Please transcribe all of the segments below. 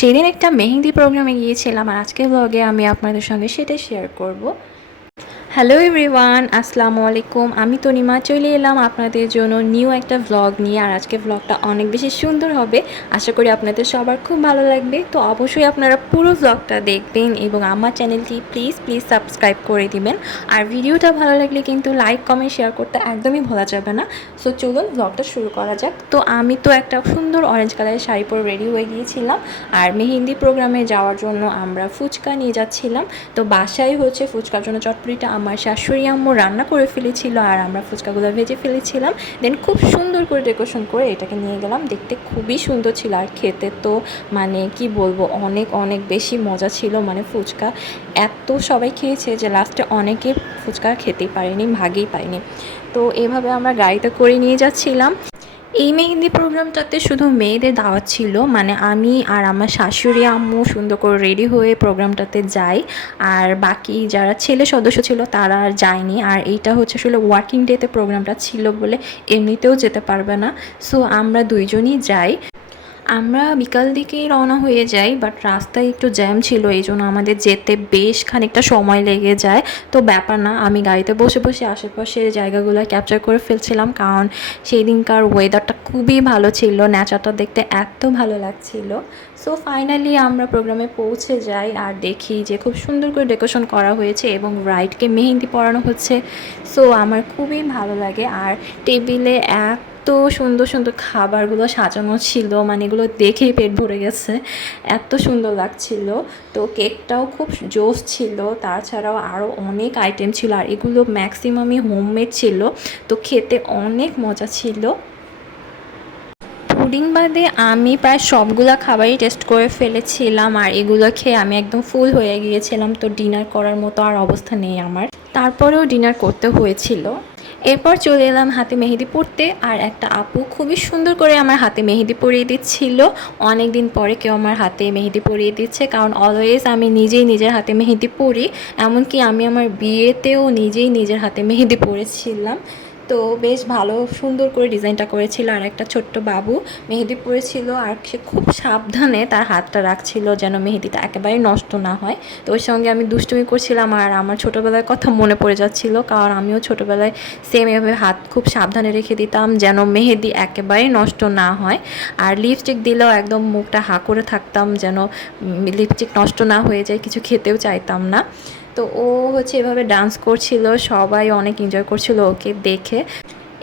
সেদিন একটা মেহেন্দি প্রোগ্রামে গিয়েছিলাম আর আজকের ব্লগে আমি আপনাদের সঙ্গে সেটাই শেয়ার করব। হ্যালো এভরিওয়ান, আসসালামু আলাইকুম। আমি তনিমা চলে এলাম আপনাদের জন্য নিউ একটা ভ্লগ নিয়ে। আর আজকে ভ্লগটা অনেক বেশি সুন্দর হবে, আশা করি আপনাদের সবার খুব ভালো লাগবে। তো অবশ্যই আপনারা পুরো ভ্লগটা দেখবেন এবং আমার চ্যানেলটি প্লিজ সাবস্ক্রাইব করে দিবেন। আর ভিডিওটা ভালো লাগলে কিন্তু লাইক কমেন্ট শেয়ার করতে একদমই ভোলা যাবে না। সো চলুন ভ্লগটা শুরু করা যাক। তো আমি তো একটা সুন্দর অরেঞ্জ কালারের শাড়ি পরে রেডি হয়ে গিয়েছিলাম আর মেহেন্দি প্রোগ্রামে যাওয়ার জন্য আমরা ফুচকা নিয়ে যাচ্ছিলাম। তো বাসায় হচ্ছে ফুচকার জন্য চটপটিটা আমার শাশুড়ি আম্মু রান্না করে ফেলেছিল আর আমরা ফুচকাগুলো ভেজে ফেলেছিলাম। দেন খুব সুন্দর করে ডেকোরেশন করে এটাকে নিয়ে গেলাম, দেখতে খুবই সুন্দর ছিল আর খেতে তো মানে কি বলবো, অনেক অনেক বেশি মজা ছিল। মানে ফুচকা এত সবাই খেয়েছে যে লাস্টে অনেকে ফুচকা খেতেই পারেনি, ভাগেই পায়নি। তো এভাবে আমরা গাড়িতে করে নিয়ে যাচ্ছিলাম। এই মেহেন্দি প্রোগ্রামটাতে শুধু মেয়েদের দাওয়াত ছিল, মানে আমি আর আমার শাশুড়ি আম্মু সুন্দর করে রেডি হয়ে প্রোগ্রামটাতে যাই। আর বাকি যারা ছেলে সদস্য ছিল তারা আর যায়নি। আর এইটা হচ্ছে আসলে ওয়ার্কিং ডেতে প্রোগ্রামটা ছিল বলে এমনিতেও যেতে পারবে না। সো আমরা দুইজনই যাই। আমরা বিকাল দিকেই রওনা হয়ে যাই, বাট রাস্তায় একটু জ্যাম ছিল, এই জন্য আমাদের যেতে বেশ খানিকটা সময় লেগে যায়। তো ব্যাপার না, আমি গাড়িতে বসে বসে আশেপাশের জায়গাগুলো ক্যাপচার করে ফেলছিলাম, কারণ সেই দিনকার ওয়েদারটা খুবই ভালো ছিল, নেচারটা দেখতে এত ভালো লাগছিল। সো ফাইনালি আমরা প্রোগ্রামে পৌঁছে যাই আর দেখি যে খুব সুন্দর করে ডেকোরেশন করা হয়েছে এবং ব্রাইডকে মেহেন্দি পরানো হচ্ছে। সো আমার খুবই ভালো লাগে। আর টেবিলে এত সুন্দর সুন্দর খাবারগুলো সাজানো ছিল, মানে এগুলো দেখেই পেট ভরে গেছে, এত সুন্দর লাগছিল। তো কেকটাও খুব জোস ছিল, তাছাড়াও আরও অনেক আইটেম ছিল আর এগুলো ম্যাক্সিমামই হোমমেড ছিল। তো খেতে অনেক মজা ছিল। পুডিং বাদে আমি প্রায় সবগুলা খাবারই টেস্ট করে ফেলেছিলাম আর এগুলো খেয়ে আমি একদম ফুল হয়ে গিয়েছিলাম। তো ডিনার করার মতো আর অবস্থা নেই আমার, তারপরেও ডিনার করতে হয়েছিল। এরপর চলে এলাম হাতে মেহেদি পরতে আর একটা আপু খুবই সুন্দর করে আমার হাতে মেহেদি পরিয়ে দিচ্ছিল। অনেক দিন পরে কেউ আমার হাতে মেহেদি পরিয়ে দিচ্ছে, কারণ অলওয়েজ আমি নিজেই নিজের হাতে মেহেদি পরি। এমনকি আমি আমার বিয়েতেও নিজেই নিজের হাতে মেহেদি পরেছিলাম। তো বেশ ভালো সুন্দর করে ডিজাইনটা করেছিল। আর একটা ছোট্ট বাবু মেহেদি পরেছিল আর সে খুব সাবধানে তার হাতটা রাখছিল যেন মেহেদিটা একেবারে নষ্ট না হয়। তো ওর সঙ্গে আমি দুষ্টুমি করছিলাম আর আমার ছোটোবেলার কথা মনে পড়ে যাচ্ছিল, কারণ আমিও ছোটোবেলায় সেম এভাবে হাত খুব সাবধানে রেখে দিতাম যেন মেহেদি একেবারে নষ্ট না হয়। আর লিপস্টিক দিলেও একদম মুখটা হা করে থাকতাম যেন লিপস্টিক নষ্ট না হয়ে যায়, কিছু খেতেও চাইতাম না। তো ও হচ্ছে এভাবে ডান্স করছিল, সবাই অনেক এনজয় করছিল ওকে দেখে।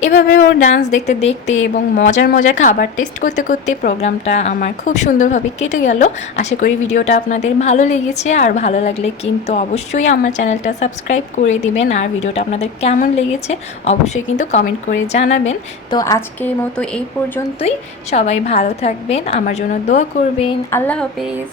এভাবে ওর ডান্স দেখতে দেখতে এবং মজার মজার খাবার টেস্ট করতে করতে প্রোগ্রামটা আমার খুব সুন্দরভাবে কেটে গেল। আশা করি ভিডিওটা আপনাদের ভালো লেগেছে, আর ভালো লাগলে কিন্তু অবশ্যই আমার চ্যানেলটা সাবস্ক্রাইব করে দিবেন। আর ভিডিওটা আপনাদের কেমন লেগেছে অবশ্যই কিন্তু কমেন্ট করে জানাবেন। তো আজকের মতো এই পর্যন্তই, সবাই ভালো থাকবেন, আমার জন্য দোয়া করবেন। আল্লাহ হাফেজ।